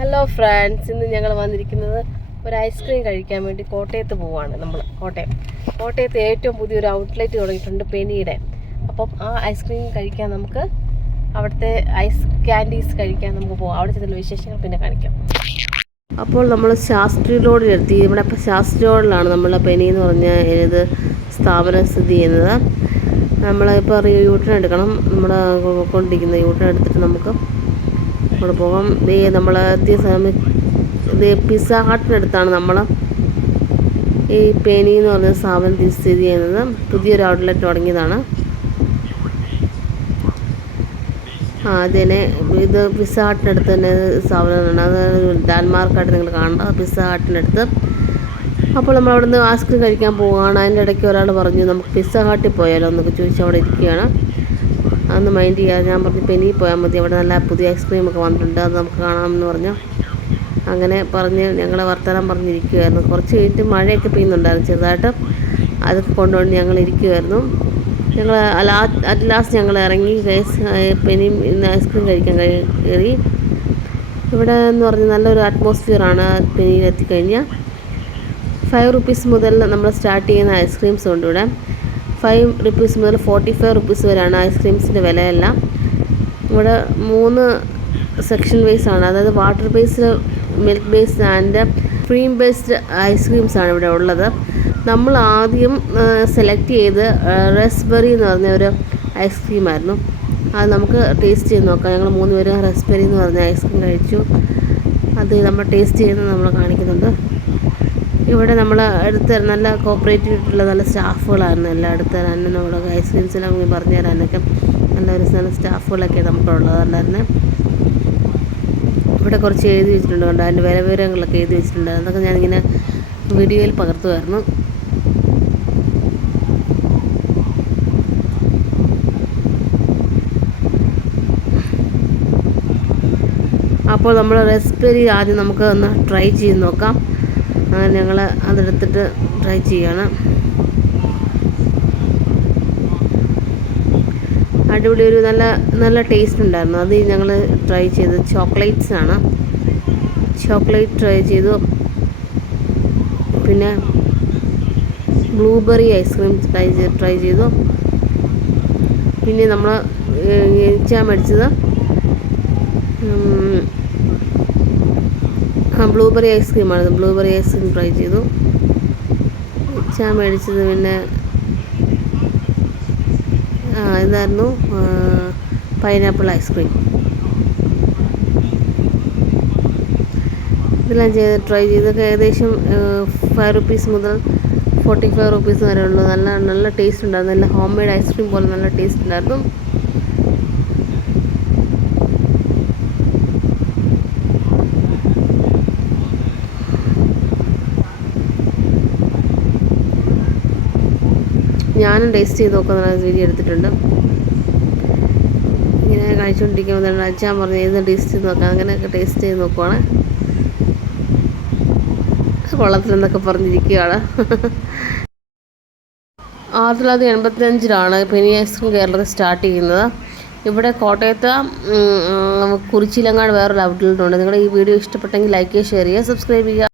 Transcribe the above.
Hello friends ഇന്ന് ഞങ്ങൾ വന്നിരിക്കുന്നത് ഒരു ഐസ്ക്രീം കഴിക്കാൻ വേണ്ടി കോട്ടയത്ത് പോവാണ് നമ്മൾ കോട്ടയം. കോട്ടയത്ത് ഏറ്റവും പുതിയൊരു ഔട്ട്ലെറ്റ് തുടങ്ങിയിട്ടുണ്ട് പെനിയുടെ. അപ്പം ആ ഐസ്ക്രീം കഴിക്കാൻ നമുക്ക് അവിടുത്തെ ഐസ് ക്യാൻഡീസ് കഴിക്കാൻ നമുക്ക് പോകാം അവിടെ ചെന്നുള്ള വിശേഷങ്ങൾ പിന്നെ കാണിക്കാം. അപ്പോൾ നമ്മൾ ശാസ്ത്രി റോഡിലെത്തി ഇവിടെ ഇപ്പോൾ ശാസ്ത്രി റോഡിലാണ് നമ്മൾ പെനി എന്ന് പറഞ്ഞ ഇത് സ്ഥാപനം സ്ഥിതി ചെയ്യുന്നത്. നമ്മളിപ്പോൾ യൂട്ടേൺ എടുക്കണം. നമ്മുടെ കൊണ്ടിരിക്കുന്ന യൂട്ടേൺ എടുത്തിട്ട് നമുക്ക് അവിടെ പോകാം ദേ നമ്മൾ എത്തിയ സമയം. ഇത് പിസ്സ ഹട്ടിനടുത്താണ് നമ്മൾ ഈ പേനി എന്ന് പറഞ്ഞ സ്ഥാപനത്തിൽ സ്ഥിതി ചെയ്യുന്നത്. പുതിയൊരു ഔട്ട്ലെറ്റ് തുടങ്ങിയതാണ്. ആ അതിനെ ഇത് പിസ്സ ഹട്ടിനടുത്ത് തന്നെ സ്ഥാപനമാണ് അത് ഡാൻമാർക്കായിട്ട് നിങ്ങൾ കാണണം പിസ്സ ഹട്ടിനടുത്ത് അപ്പോൾ നമ്മൾ അവിടുന്ന് ആസ്ക്രീം കഴിക്കാൻ പോവുകയാണ് അതിന്റെ ഇടയ്ക്ക് ഒരാൾ പറഞ്ഞു നമുക്ക് പിസ്സ ഹട്ടിൽ പോയാലോ? എന്നൊക്കെ ചോദിച്ച് അവിടെ ഇരിക്കുകയാണ്. അതൊന്ന് മൈൻഡ് ചെയ്യാതെ ഞാൻ പറഞ്ഞു ഇപ്പം ഇനിയും പോയാൽ മതി. അവിടെ നല്ല പുതിയ ഐസ്ക്രീം ഒക്കെ വന്നിട്ടുണ്ട്. അത് നമുക്ക് കാണാമെന്ന് പറഞ്ഞു. അങ്ങനെ പറഞ്ഞ് ഞങ്ങൾ വർത്തമാനം പറഞ്ഞിരിക്കുമായിരുന്നു കുറച്ച് കഴിഞ്ഞിട്ട് മഴയൊക്കെ പെയ്യുന്നുണ്ടായിരുന്നു ചെറുതായിട്ട്. അതൊക്കെ കൊണ്ടുകൊണ്ട് ഞങ്ങൾ ഇരിക്കുമായിരുന്നു ഞങ്ങൾ അറ്റ് ലാസ്റ്റ് ഞങ്ങൾ ഇറങ്ങി പെനിയും ഇന്ന് ഐസ്ക്രീം കഴിക്കാൻ കഴി- കയറി. ഇവിടെ എന്ന് പറഞ്ഞാൽ നല്ലൊരു അറ്റ്മോസ്ഫിയറാണ് പെനിയിൽ എത്തിക്കഴിഞ്ഞാൽ ഫൈവ് റുപ്പീസ് മുതൽ നമ്മൾ സ്റ്റാർട്ട് ചെയ്യുന്ന ഐസ്ക്രീംസ് ഉണ്ട് ഇവിടെ. ഫൈവ് റുപ്പീസ് മുതൽ ഫോർട്ടി ഫൈവ് റുപ്പീസ് വരെയാണ് ഐസ്ക്രീംസിന്റെ വിലയെല്ലാം. ഇവിടെ മൂന്ന് സെക്ഷൻ ആണ്. അതായത് water based milk based and cream based ice creams ആണ് ഇവിടെ ഉള്ളത്. നമ്മൾ ആദ്യം സെലക്ട് ചെയ്ത് റെസ്ബെറി എന്ന് പറഞ്ഞ ഒരു ഐസ്ക്രീമായിരുന്നു അത് നമുക്ക് ടേസ്റ്റ് ചെയ്ത് നോക്കാം. ഞങ്ങൾ മൂന്ന് പേരും റെസ്ബെറി എന്ന് പറഞ്ഞ ഐസ്ക്രീം കഴിച്ചു. അത് നമ്മൾ ടേസ്റ്റ് ചെയ്യുന്നത് നമ്മൾ കാണിക്കുന്നുണ്ട്. ഇവിടെ നമ്മൾ അടുത്ത് നല്ല കോപ്പറേറ്റീവ് ആയിട്ടുള്ള നല്ല സ്റ്റാഫുകളായിരുന്നു എല്ലാം അടുത്ത് തരാനും നമ്മൾ ഐസ്ക്രീംസ് എല്ലാം പറഞ്ഞു തരാനൊക്കെ നല്ല ഒരു നല്ല സ്റ്റാഫുകളൊക്കെ നമുക്കുള്ളത് അല്ലായിരുന്നു ഇവിടെ കുറച്ച് എഴുതി വെച്ചിട്ടുണ്ട് കണ്ടോ? അതിന്റെ വില വിവരങ്ങളൊക്കെ എഴുതി വെച്ചിട്ടുണ്ട്. അതൊക്കെ ഞാനിങ്ങനെ വീഡിയോയിൽ പകർത്തുമായിരുന്നു അപ്പോൾ നമ്മൾ റെസ്പെരി ആദ്യം നമുക്ക് ഒന്ന് ട്രൈ ചെയ്ത് നോക്കാം. അങ്ങനെ ഞങ്ങൾ അതെടുത്തിട്ട് ട്രൈ ചെയ്യണം. അടിപൊളി ഒരു നല്ല നല്ല ടേസ്റ്റ് ഉണ്ടായിരുന്നു. അത് ഞങ്ങൾ ട്രൈ ചെയ്ത് ചോക്ലേറ്റ്സ് ആണ്. ചോക്ലേറ്റ് ട്രൈ ചെയ്തു. പിന്നെ ബ്ലൂബെറി ഐസ്ക്രീം ട്രൈ ചെയ്ത് ട്രൈ ചെയ്തു. പിന്നെ നമ്മൾ എനിച്ചാൻ മേടിച്ചത് ബ്ലൂബെറി ഐസ്ക്രീമാണ്. ബ്ലൂബെറി ഐസ്ക്രീം ട്രൈ ചെയ്തു. ഞാൻ മേടിച്ചത് പിന്നെ ആ ഇതായിരുന്നു പൈനാപ്പിൾ ഐസ്ക്രീം. ഇതെല്ലാം ചെയ്ത് ട്രൈ ചെയ്തൊക്കെ ഏകദേശം ഫൈവ് റുപ്പീസ് മുതൽ ഫോർട്ടി ഫൈവ് റുപ്പീസ് വരെ ഉള്ളൂ നല്ല നല്ല ടേസ്റ്റ് ഉണ്ടായിരുന്നു. നല്ല ഹോം മെയ്ഡ് ഐസ്ക്രീം പോലെ നല്ല ടേസ്റ്റ് ഉണ്ടായിരുന്നു. ഞാനും ടേസ്റ്റ് ചെയ്ത് നോക്കുന്ന വീഡിയോ എടുത്തിട്ടുണ്ട്. ഇങ്ങനെ കഴിച്ചുകൊണ്ടിരിക്കുമ്പോൾ തന്നെ അച്ഛൻ പറഞ്ഞു ഏത് ടേസ്റ്റ് ചെയ്ത് നോക്കാം? അങ്ങനെയൊക്കെ ടേസ്റ്റ് ചെയ്ത് നോക്കുവാണ്. കൊള്ളത്തിലെന്നൊക്കെ പറഞ്ഞിരിക്കുകയാണ് ആയിരത്തി തൊള്ളായിരത്തി എൺപത്തിയഞ്ചിലാണ് പെനി ഐസ്ക്രീം കേരളത്തിൽ സ്റ്റാർട്ട് ചെയ്യുന്നത്. ഇവിടെ കോട്ടയത്ത് കുറിച്ചിലങ്ങാട് വേറൊരു ഔട്ട്ലെറ്റ് ഉണ്ട് നിങ്ങളുടെ ഈ വീഡിയോ ഇഷ്ടപ്പെട്ടെങ്കിൽ ലൈക്ക് ചെയ്യുക ഷെയർ ചെയ്യുക സബ്സ്ക്രൈബ് ചെയ്യുക.